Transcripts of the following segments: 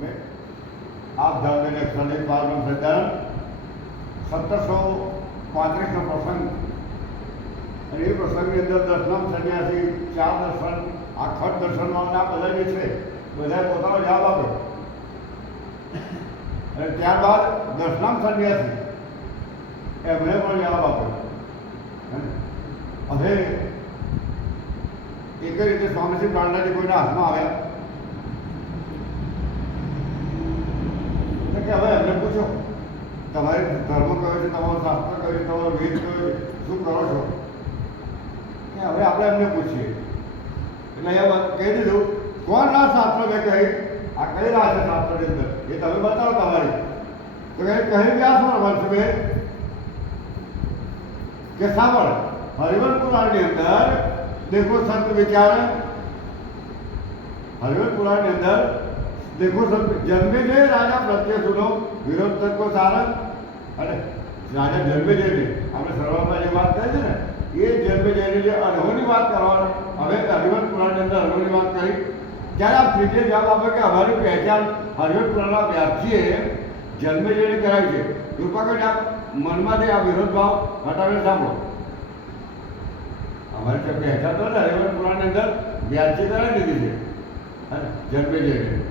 में आप धार्मिक संदेश पालन संचालन 1735 प्रसंग અને એ પ્રસંગની અંદર દર્શનમ સન્યાસી 4 દર્શન આ ખટ દર્શનમાંના બધા જે છે બધાએ પોતાનો જવાબ આપ્યો અને ત્યારબાદ દર્શનમ સન્યાસી એમણે પણ જવાબ આપ્યો. હવે એક રીતે સ્વામીજી પ્રાણનાથી કોઈના હાથમાં આવ્યા કે હવે એમને પૂછો તમારે ધર્મ કયો છે, તમારો શાસ્ત્ર કયો છે, તમારો વેદ કયો છે, શું કરો છો? કે હવે આપણે એમને પૂછીએ એટલે અહીંયા કહી દીધું કોણના શાસ્ત્ર મેં કહી આ કઈ રહ્યા છે શાસ્ત્રની અંદર એ તમે બતાવો તમારી. તો કહી વ્યાસ વંશમે કે સાંભળ હરિવંશ પુરાણની અંદર દેખો સંત વિચાર હરિવંશ પુરાણની અંદર देखो सब जन्मे जय राजा प्रत्यय सुनो विरोध तक को सारंग अरे राजा जन्मे जय ने આપણે સર્વમાં જે વાત કરી છે ને એ જન્મે જયની જે અનહોની વાત કરવાનો હવે હરિવંશ પુરાણની અંદર અનહોની વાત કરી ત્યારે આ ત્રીજે જવાબ આપે કે અમારી પહેચાન હરિવંશ પુરાણના વ્યાસજીએ જન્મે જયની કરાવી છે. કૃપા કરીને આપ મનમાંથી આ વિરોધ ભાવ હટાવીને સાંભળો. અમારી જે પહેચાન તો ને હરિવંશ પુરાણની અંદર વ્યાસજી કરાવી દીધી છે જન્મે જયની.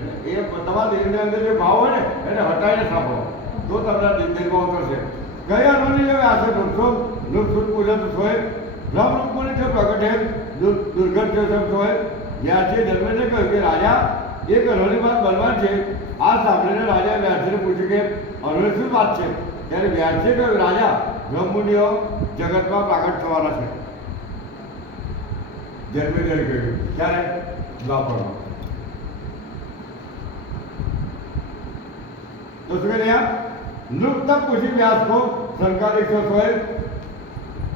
એ તમારા દિલની અંદર જે ભાવ હોય ને એને હટાવીને સાંભળો તો તમને દિલમાં ઉતરશે. કઈ અનોની જે આશે દુર્ગત પૂજન હોય બ્રહ્મરૂપની જે પ્રગટ હે દુર્ગત જે શબ્દ હોય વ્યાસજીએ જન્મેને કહ્યું કે રાજા એક અનોની વાત બનવાની છે. આ સાંભળીને રાજા વ્યાસજીને પૂછ્યું કે અનોની શું વાત છે? ત્યારે વ્યાસજીએ કહ્યું રાજા બ્રહ્મમુનિઓ જગતમાં પ્રગટ થવાના છે. જન્મે જયારે કહ્યું ત્યારે દ્વાપરમાં तो उसमें यहाँ नृप तक पूछी व्यास को संकालिक स्वयं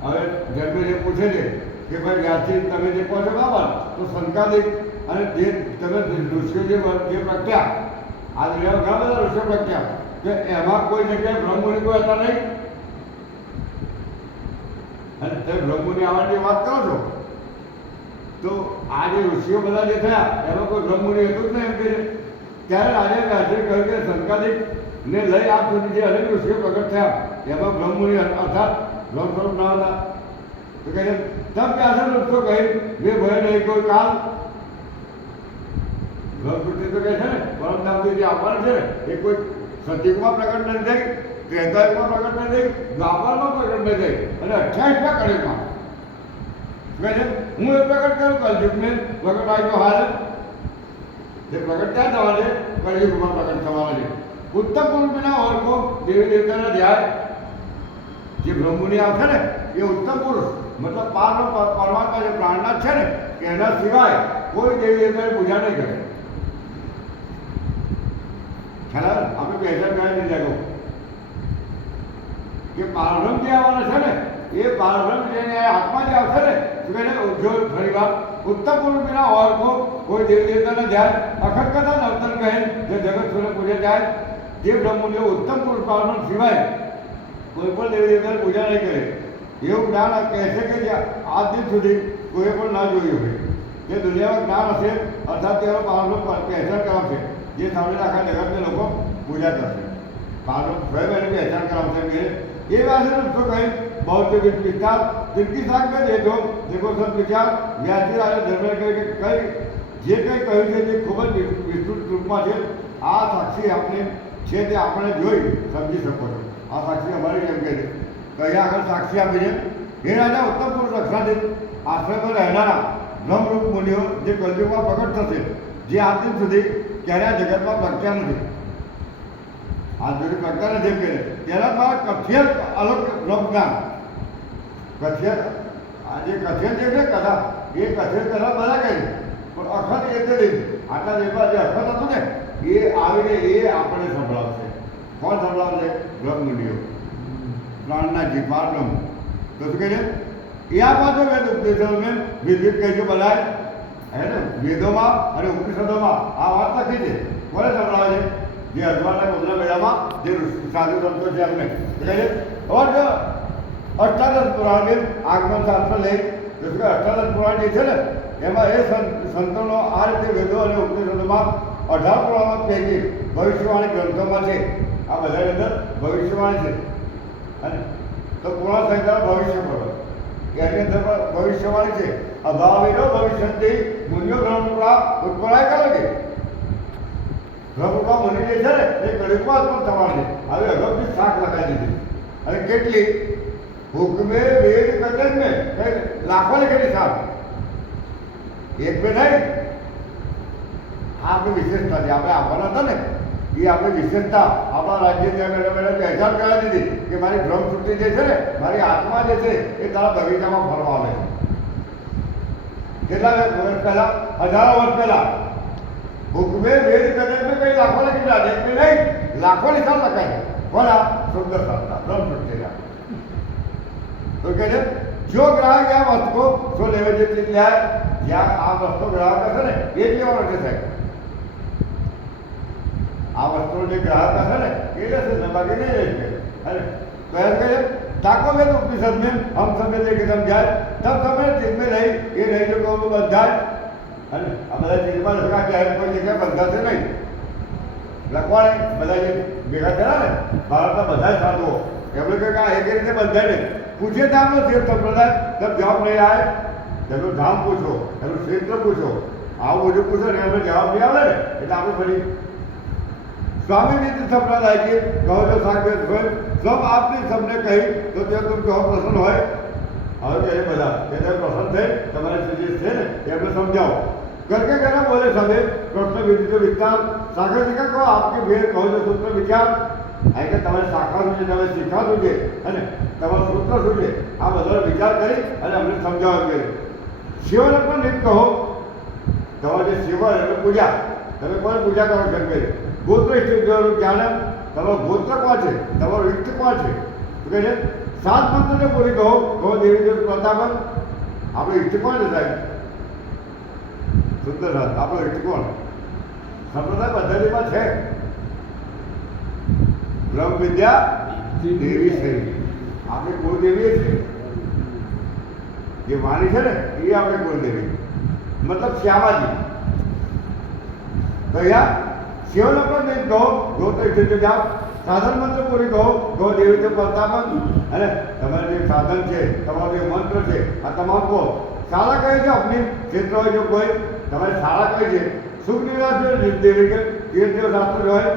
હવે જન્મે જે પૂછે છે કે ભાઈ વ્યાસજી તમે જે કહો છો બરાબર તો સંકાલિક અને જે તમે ઋષિઓ જે પ્રખ્યા આ દુનિયામાં ઘણા બધા ઋષિઓ પ્રખ્યા કે એમાં કોઈ જગ્યાએ બ્રહ્મમુનિ કોઈ હતા નહીં અને તમે બ્રહ્મમુનિ આવવાની વાત કરો છો તો આ જે ઋષિઓ બધા જે થયા એમાં કોઈ બ્રહ્મમુનિ હતું જ નહીં એમ કે ત્યારે રાજા વ્યાસે કહ્યું કે સંકાલિક ને લઈ આપ સુધી જે અનેક ઋષિઓ પ્રગટ થયા એમાં બ્રહ્મમુનિ અર્થાત બ્રહ્મ સ્વરૂપ ના હતા. તો કહે તબ વ્યાસે નુસ્ખો કહી મેં ભય નહીં કોઈ કાલ બ્રહ્મવૃત્તિ તો કહે છે ને પરમધામથી જે આવવાનું છે ને એ કોઈ સતયુગમાં પ્રગટ નથી થઈ, ત્રેતાયુગમાં પ્રગટ નથી થઈ, દ્વાપરમાં પ્રગટ નથી થઈ અને 28મા કળિયુગમાં કહે છે હું એ પ્રગટ કરું કલયુગમાં પ્રગટ આવી તો હાલ જે પ્રગટ ત્યાં થવા છે કળિયુગમાં પ્રગટ થવાના છે. ઉત્તમ પુરુષના ઓળખો દેવી દેવતાના ધ્યાન જે બ્રહ્મમુનિ આવશે ને એ ઉત્તમ પુરુષ મતલબ પારનો પરમાત્મા જે પ્રાણનાથ છે ને એના સિવાય કોઈ દેવી દેવતાની પૂજા નહીં કરે. ખ્યાલ આપણે પહેચાન કરાવી દીધા કે પારબ્રહ્મ જે આવવાના છે ને એ પારબ્રહ્મ જેને આત્મા જે આવશે ને એને ઉજ્જવલ ફરીવાર ઉત્તમ પુરુષના ઓળખો કોઈ દેવી દેવતાના ધ્યાન અખંડ કથા નવતન કહે જે જગત સૂર્ય પૂજા જાય જે બ્રહ્મમુનિઓ ઉત્તમ પુરુષ પારબ્રહ્મ સિવાય કોઈ પણ દેવી દેવતાની પૂજા નહીં કરે એવું જ્ઞાન કહે છે કે જે આજ દિન સુધી કોઈએ પણ ના જોયું હોય જે દુનિયામાં જ્ઞાન હશે અર્થાત તેનો પારબ્રહ્મ પહેચાન કરાવશે જે સામે આખા જગતને લોકો પૂજા કરશે. પારબ્રહ્મ સ્વયં એની પહેચાન કરાવશે કે એ વાત શું કહે बहुत विस्तार जिनकी साथ में देखो सब विचार व्यासજી રાજા ધર્મે કહે કે કઈ જે કંઈ કહ્યું છે તે ખૂબ જ વિસ્તૃત રૂપમાં છે. આ સાક્ષી આપણે છે તે આપણે જોઈ સમજી શકો છો. આ સાક્ષી અમારી જેમ કે છે કયા આગળ સાક્ષી આપી છે હે રાજા ઉત્તમ પુરુષ રક્ષાદિત આશ્રય પર રહેનારા બ્રહ્મરૂપ મુનિઓ જે કલયુગમાં પ્રગટ થશે જે આજ દિન સુધી ક્યારે આ જગતમાં પ્રગટ્યા નથી આજ સુધી પ્રગટ્યા નથી એમ કહે તેના દ્વારા કથિયત અલગ બ્રહ્મજ્ઞાન કથિયત આ જે કથિયત જે છે કથા એ કથિયત કથા બધા કહે પણ અખત એટલે જ આટલા દેશમાં જે અખત હતું ને એ આવીને એ આપણને સંભળાવશે. કોણ સંભળાવશે? બ્રહ્મમુનિઓ પ્રાણનાથજી પારબ્રહ્મ. તો શું કહે છે એ આ પાછો વેદ ઉપદેશો મેં વિદ્યુત કહે છે બધા હે ને વેદોમાં અને ઉપનિષદોમાં આ વાત લખી છે. કોને સંભળાવે છે? જે અજવાળના મુદ્રા મેળામાં જે સાધુ સંતો છે એમને કહે છે અષ્ટાદશ પુરાણ આગમન શાસ્ત્ર લઈ અષ્ટાદશ પુરાણ જે છે ને એમાં એ સંતોનો આ રીતે વેદો અને ઉપનિષદોમાં 18 પુરાણો પૈકી ભવિષ્યવાણી ગ્રંથોમાં છે. આ બધાની અંદર ભવિષ્યવાણી છે. અને તો પુરાણ સંહિતા ભવિષ્ય પડે એની અંદર ભવિષ્યવાણી છે. અભાવિનો ભવિષ્યથી મુનિયો બ્રહ્મપુરા ઉત્પન્ન કરે છે. બ્રહ્મપુરા મુનિ જે છે ને એ કળિયુગમાં ઉત્પન્ન થવાની હવે અગમથી શાક લગાવી દીધી. અને કેટલી હુકમે વેદ કથન મેં લાખોની કેટલી શાક એક બે નહીં. આ આપણી વિશેષતા છે. આપણે આપવાના હતા ને એ આપણી વિશેષતા આપણા રાજ્ય ત્યાં મેળવે પહેચાન કરાવી દીધી કે મારી બ્રહ્મસૃષ્ટિ જે છે ને મારી આત્મા જે છે એ તારા બગીચામાં ફરવા આવે. કેટલા વર્ષ પહેલા? 1000 વર્ષ પહેલા હુકમે વેદ કદમ કઈ લાખો કેટલા એક બે નહીં લાખોની સાલ લખાય. બોલા સુંદર શાસ્ત્રા બ્રહ્મસૃષ્ટિ તો કહે છે જો ગ્રાહક આ વસ્તુ જો લેવે જેટલી લે જ્યાં આ વસ્તુ ગ્રાહક હશે ને એ જ લેવાનો છે સાહેબ. આ વસ્તુનો જે ગ્રાહક હશે ને એ લેશે ને બાકી નહીં લેશે. અરે તો એમ કહે ताको में तो उपनिषद में हम समय लेके समझाए तब समय जिसमें नहीं ये नहीं जो को बंधा है બધા ચીજમાં લખા ક્યારે કોઈ જગ્યાએ બંધાશે નહીં. લખવાને બધા જે ભેગા થયા ને ભારતના બધા જ સાધુઓ એમણે કહ્યું કે આ એક રીતે બંધાય નહીં. પૂછે ધામનો શેર સંપ્રદાય તબ જવાબ નહીં આવે. એનું ધામ પૂછો, એનું ક્ષેત્ર પૂછો, આવું બધું પૂછો ને એમને જવાબ નહીં આવે ને એટલે આપણે ફરી स्वामी विधि संप्रदाय के कहो जो साकेत हो सब आपने सबने कही तो जब तुम कहो प्रसन्न हो હવે કે બધા કે પ્રસન્ન થઈ તમારે સજેસ્ટ છે ને એમને સમજાવો करके कहना बोले सबे प्रश्न विधि जो विस्तार सागर जी का कहो आपके भेद कहो जो सूत्र विचार आई के તમારે શાખા શું છે તમે શીખા શું છે અને તમારું સૂત્ર શું છે આ બધા વિચાર કરી અને અમને સમજાવવા કરે. શિવને પણ એક કહો તમારે જે શિવ એટલે પૂજા તમે કોણ પૂજા કરો શંકર ગોત્ર ઇષ્ટ જ્ઞાન તમારો ગોત્ર કોણ છે તમારો ઇષ્ટ કોણ છે તો કહે છે 7 મંત્રને પૂરી કહો દેવી દેવ પ્રતાપન આપણે ઇષ્ટ કોણ છે સાહેબ સુંદર આપણો ઇષ્ટ કોણ સંપ્રદાય પદ્ધતિમાં છે બ્રહ્મ વિદ્યા દેવી છે આપણી કુળદેવી છે જે વાણી છે ને એ આપણે કુળદેવી મતલબ શ્યામાજી તો યા શિવનો પણ નહીં કહો ગોત્ર ઇષ્ટ જાપ સાધન મંત્ર પૂરી કહો ગો દેવી દેવ પ્રતાપન અને તમારે જે સાધન છે તમારો જે મંત્ર છે આ તમામ કહો. શાળા કહે છે આપણી ક્ષેત્ર હોય જો કોઈ તમારી શાળા કહે છે સુખ નિવાસ જો દેવી કે તીર્થદેવ શાસ્ત્ર હોય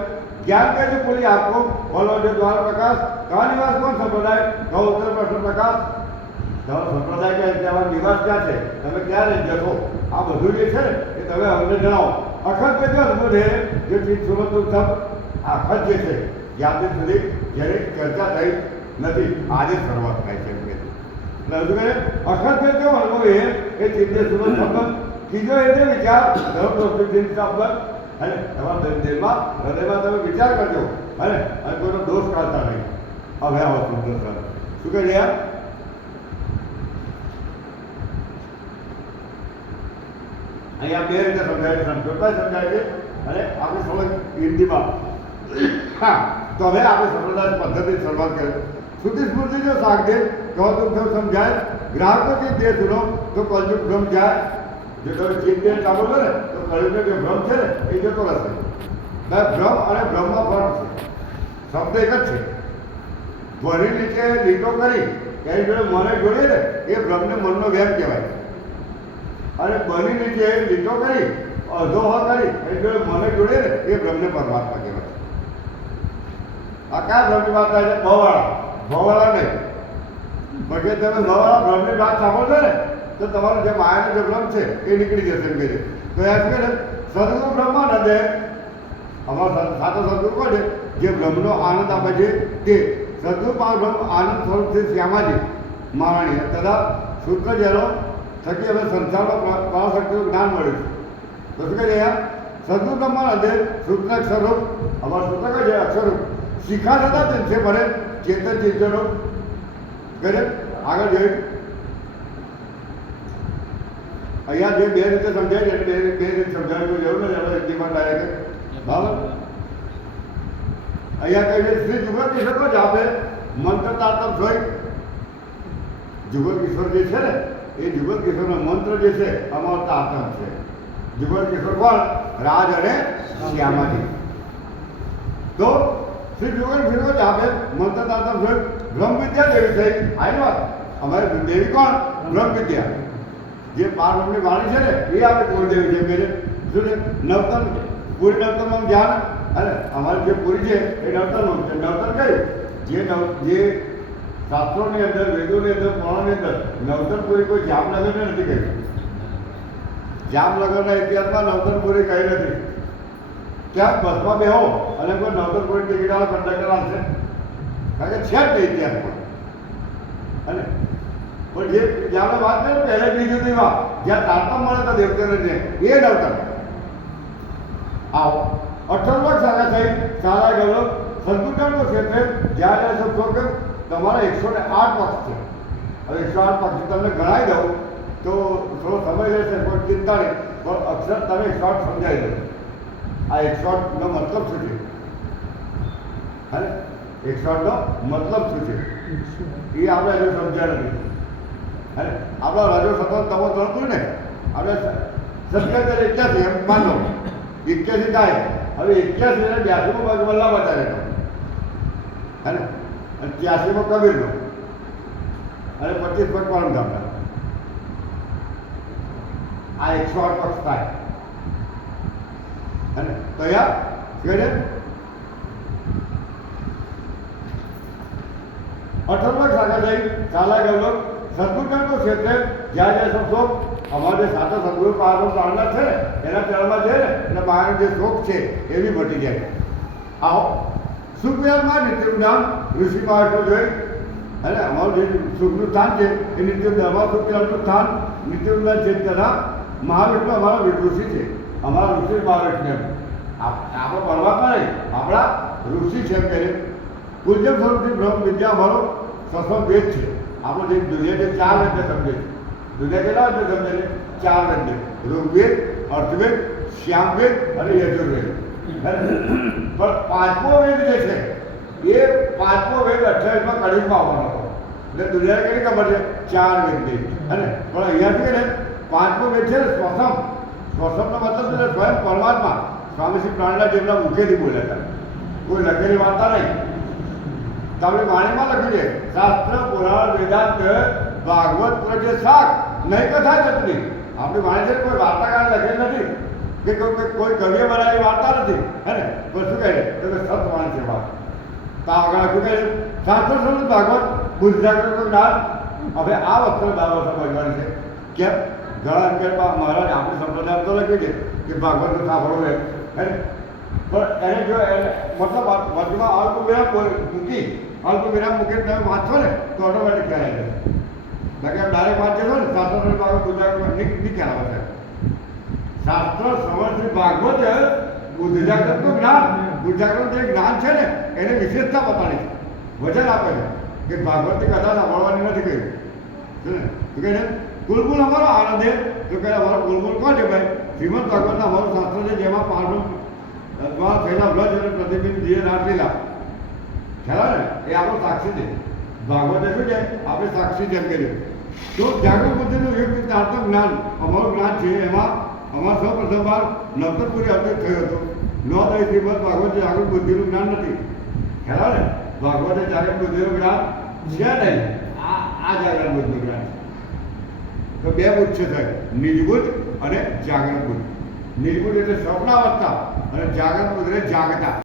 જ્ઞાન કહે છે પૂરી આપકો બોલો જો દ્વાર પ્રકાશ કા નિવાસ કોણ સંપ્રદાય કહો ઉત્તર પ્રશ્ન પ્રકાશ તમારો સંપ્રદાય ક્યાં તમારો નિવાસ ક્યાં છે તમે ક્યાં રહી જશો આ બધું જે છે ને એ તમે અમને જણાવો. અખત કે જો અદભુત છે જે ચીજ સુરત સબ અખત જે છે યાદ સુધી જેની ચર્ચા થઈ નથી આજે શરૂઆત થાય છે એટલે હજુ કહે અખત કે જો અનુભવ એ ચીજને સુરત શબ્દ ત્રીજો એ જે વિચાર ધર્મ પ્રવૃત્તિ શબ્દ અને તમારા દિલમાં હૃદયમાં તમે વિચાર કરજો અને કોઈનો દોષ કાઢતા નહીં. હવે આવો સુંદર સર શું કહે છે અહીંયા બે રીતે સમજાય છે સંસ્કૃતમાં સમજાય છે અને આપણે સમજ હિન્દીમાં. હા તો હવે આપણે સંપ્રદાય પદ્ધતિ શરૂઆત કરીએ. श्रुति स्मृति जो सागदेव कहो तुम सब समझाए ग्राहकों के दे सुनो तो कलयुग भ्रम जाए जो તમે ચિંતે ચાલો ને તો કલયુગનો જે ભ્રમ છે ને એ જતો રહેશે. ભ્રમ અને ભ્રમમાં ફરક છે. શબ્દ એક જ છે. ધ્વનિ નીચે લીટો કરી એની જોડે મને જોડે ને એ ભ્રમને મનનો વેમ કહેવાય અને બની નીચે લીટો કરી અધોહ કરી એની જોડે મને જોડે ને એ ભ્રમને પરમાત્મા કહેવાય. આ કયા ભ્રમની વાત થાય છે? ભવાળા નહીં. પછી તમે ભવાળા ભ્રમની વાત સાંભળશો ને તો તમારો જે માયાનો જે ભ્રમ છે એ નીકળી જશે એમ કહે છે. તો એમ કે સદગુરુ બ્રહ્માનંદે અમારા સાચો સદગુરુ કોણ છે જે ભ્રમનો આનંદ આપે છે તે સદગુરુ બ્રહ્મ આનંદ સ્વરૂપ છે શ્યામાજી મહારાણી તથા સૂત્ર જેનો થકી હવે સંસારનો પરાશક્તિનું જ્ઞાન મળ્યું છે. તો શું કહે છે સદગુરુ બ્રહ્માનંદે સૂત્ર અક્ષરરૂપ અમારા સૂત્ર કહે છે અક્ષરરૂપ શિખા થતા છે ભરે ચેતન ચિંતનો કરે આગળ જોઈ અહીંયા જે બે રીતે સમજાય છે બે રીતે સમજાવવાની જરૂર નથી આપણે હિન્દીમાં ડાયરેક્ટ બરાબર. અહીંયા કહે છે શ્રી જુગલ કિશોર જ આપે મંત્ર તારતમ જોઈ જુગલ કિશોર જે છે ને એ જુગલ કિશોરનો મંત્ર જે છે અમારો તારતમ છે. જુગલ કિશોર કોણ? રાજ અને શ્યામાજી. તો શ્રી જોગન ફિરોજ આપે મંત્ર તાંત્ર બ્રહ્મ વિદ્યા દેવી થઈ. આવી વાત અમારી દેવી કોણ? બ્રહ્મ વિદ્યા. જે પાર્વતીની વાણી છે ને એ આપણે કુળદેવી છે. મેરે શું છે? નવતન પૂરી નવતનમાં ધ્યાન. અને અમારી જે પૂરી છે એ નવતનમાં છે. નવતન કયું? જે શાસ્ત્રોની અંદર, વેદોની અંદર, પુરાણોની અંદર નવતનપુરી કોઈ જામનગરને નથી કહી. જામનગરના ઇતિહાસમાં નવતનપુરી કહી નથી. ક્યાંક બસમાં બેહો અને કોઈ નવતનપુરી ટિકિટવાળો કંડક્ટર આવશે, કારણ કે છે જ નહીં ઇતિહાસમાં. અને પણ જે આપણે વાત કરીએ પહેલે બીજું દીવા જ્યાં તારતમ મળે તો દેવતાને એ નવતન. આવો 18 વર્ષ આગળ થઈ સારા ગૌરવ સંતુલનનો ક્ષેત્રે જ્યાં જ્યાં શબ્દો કે તમારા 108 પક્ષ છે. હવે 108 પક્ષ તમને ગણાવી દઉં તો થોડો સમય લેશે, કોઈ ચિંતા નહીં, પણ અક્ષર તમે 108 સમજાવી દો. આ 108 નો મતલબ શું છે? અને 108 નો મતલબ શું છે એ આપણે હજુ સમજ્યા નથી. અને આપણા રાજો સતત તમો ગણતું ને આપણે 87 એમ માનો 81 થાય. હવે 81 ને 82 વલ્લા બતાવે તો અને 83 કબીરનો અને 25 પરમધામના. આ 108 પક્ષ થાય. અને કયા છે? 18 વર્ષ આગળ થઈ સાલા ગૌરવ સદગુણનો ક્ષેત્રે જ્યાં જ્યાં શબ્દો અમારે સાચા સદગુરુ પારનો પ્રાણના છે ને એના ચરણમાં છે ને એટલે બહાર જે શોખ છે એ બી મટી જાય. આવો સુખવિહારમાં નિત્યનું નામ ઋષિ મહારાજનું જોઈ. અને અમારું જે સુખનું સ્થાન છે એ નિત્યનું અમારું સુખવિહારનું સ્થાન નિત્યનું છે તથા મહાવિષ્ણુ અમારા ઋષિ છે. અમારા ઋષિ મહાવિષ્ણુ આપણો પરમાત્મા નહીં, આપણા ઋષિ છે. એમ કહે પૂજ્ય સ્વરૂપથી બ્રહ્મ વિદ્યા અમારો સસ્વમ વેદ છે. આપણો જે દુનિયા જે 4 વેદને સમજે છે. દુનિયા કેટલા વેદને સમજે છે? 4 વેદને: ઋગ્વેદ, અર્થવેદ, શ્યામવેદ અને યજુર્વેદ. પણ 5મો વેદ જે છે એ 5મો વેદ 28માં કળિયુગમાં આવવાનો હતો. એટલે દુનિયાને કેટલી ખબર છે? 4 વેદની. અને પણ અહીંયાથી ને 5મો વેદ છે ને સ્વસમ. સ્વસમનો મતલબ છે સ્વયં પરમાત્મા સ્વામી શ્રી પ્રાણના જેમના મુખેથી બોલ્યા હતા. કોઈ લખેલી વાર્તા નહીં. તમને વાણીમાં લખ્યું છે શાસ્ત્ર પુરાણ વેદાંત ભાગવત પુરાણ જે શાક નહીં કથા જતની. આપણી વાણી છે કોઈ વાર્તાકાર લખેલી નથી કે કોઈ કવિએ બનાવેલી વાર્તા નથી. હે ને? પણ શું કહે તો કે સતવાણી છે વાત. તો આગળ શું કહે? શાસ્ત્ર સમજ ભાગવત બુદ્ધાગ્રહનું જ્ઞાન. હવે આ વસ્તુ દાવો સમજવાની છે. કેમ? ઘણા અંકેરમાં મહારાજ આપણે સંપ્રદાય તો લખ્યું છે કે ભાગવતનું સાંભળવું એમ. હે ને? પણ એને જો મતલબ વચમાં અલ્પ વિરામ મૂકી તમે વાંચો ને તો ઓટોમેટિક ખ્યાલ આવી જશે. બાકી આમ ડાયરેક્ટ વાંચે છો ને શાસ્ત્ર ભાગવત ગુજરાતમાં નહીં ખ્યાલ આવે છે. શાસ્ત્ર સમજ ભાગવત બુદ્ધજાગૃતનું જ્ઞાન. બુદ્ધજાગૃત જે જ્ઞાન છે ને એને વિશેષતા બતાડી છે, વચન આપે છે કે ભાગવતની કથા સાંભળવાની નથી કહ્યું છે ને. તો કહે કુલકુલ અમારો આનંદ છે. તો કહે અમારો કુલકુલ કોણ છે ભાઈ? શ્રીમદ ભાગવતના અમારું શાસ્ત્ર છે જેમાં પારનું દ્વારા થયેલા વ્રજ અને પ્રતિબિંબ જે રાસલીલા ખ્યાલ ને એ આપણો સાક્ષી છે. ભાગવતે શું છે? આપણે સાક્ષી જેમ કર્યું. તો જાગૃત બુદ્ધિનું યુક્ત તારતમ જ્ઞાન અમારું જ્ઞાન છે. એમાં અમારા સૌ પ્રથમ વાર નવતનપુરી અવતરિત થયો હતો. નોંધ અહીં શ્રીમદ ભાગવત જાગૃત બુદ્ધિનું જ્ઞાન નથી. ખ્યાલ ને? ભાગવતે જાગૃત બુદ્ધિનું જ્ઞાન છે નહીં. આ જાગૃત બુદ્ધિનું જ્ઞાન છે. તો 2 બુદ્ધ છે સાહેબ, નિજબુદ્ધ અને જાગૃત બુદ્ધ. નિર્ગુણ એટલે સ્વપ્નાવસ્થા અને જાગૃત એટલે જાગતા.